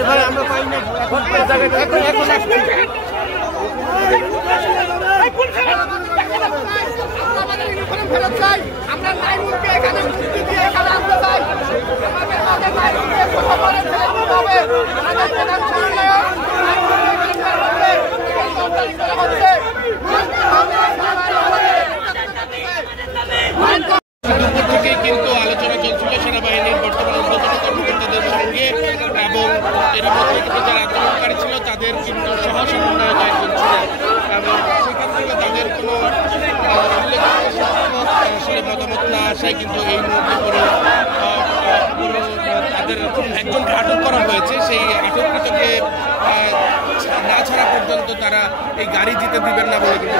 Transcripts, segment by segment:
ভাই আমরা পাই না আমরা লাইনকে এখানে ভিত্তি দিয়ে এখানে আমরা চাই আমাদের লাইনকে কথা বলে হবে আমাদের প্রধান থেকে কিন্তু আলোচনা চলছিল সেনাবাহিনীর বর্তমান ঊর্ধ্বতন কর্মকর্তাদের সঙ্গে এবং এর মধ্যে কিন্তু যারা আন্দোলনকারী ছিল তাদের কিন্তু সহ সমন্বয়ক একজন ছিলেন এবং সেখান থেকে তাদের কোনো আসলে মতামত না আসায় কিন্তু এই মুহূর্তে পুরো তাদের একজনকে আটক করা হয়েছে। সেই আটককৃতকে না ছাড়া পর্যন্ত তারা এই গাড়ি দিতে দিবেন না বলে কিন্তু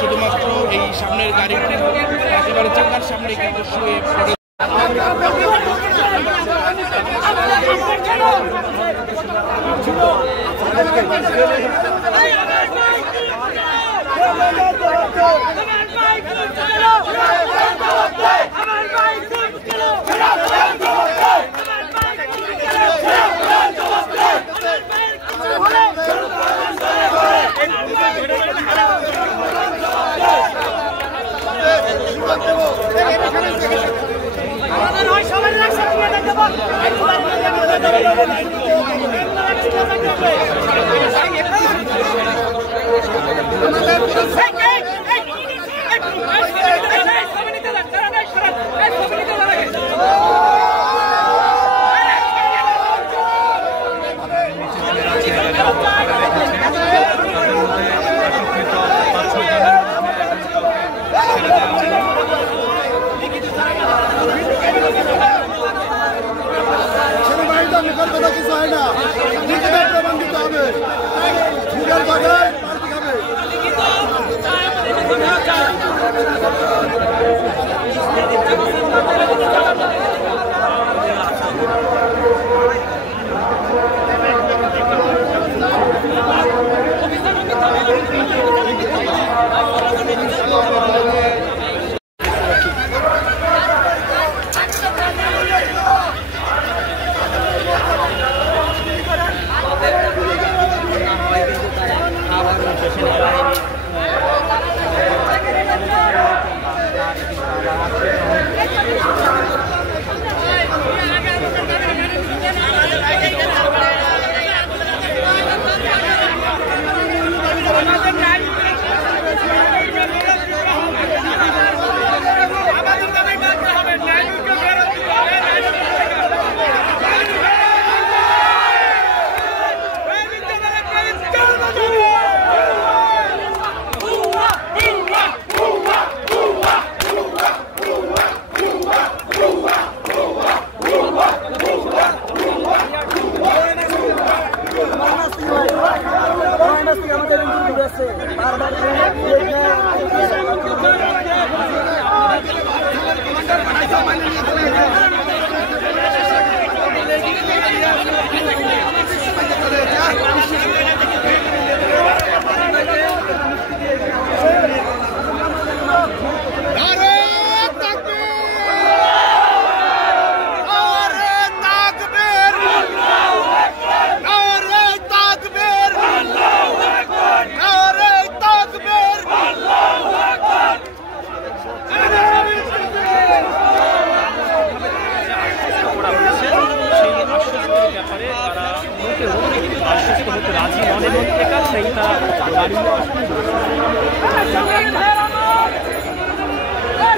শুধুমাত্র এই সামনের গাড়িটির একেবারে চাকার সামনে কিন্তু শুয়ে পড়ে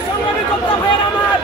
সংগ্রামী যোদ্ধা ভাইয়ের আমার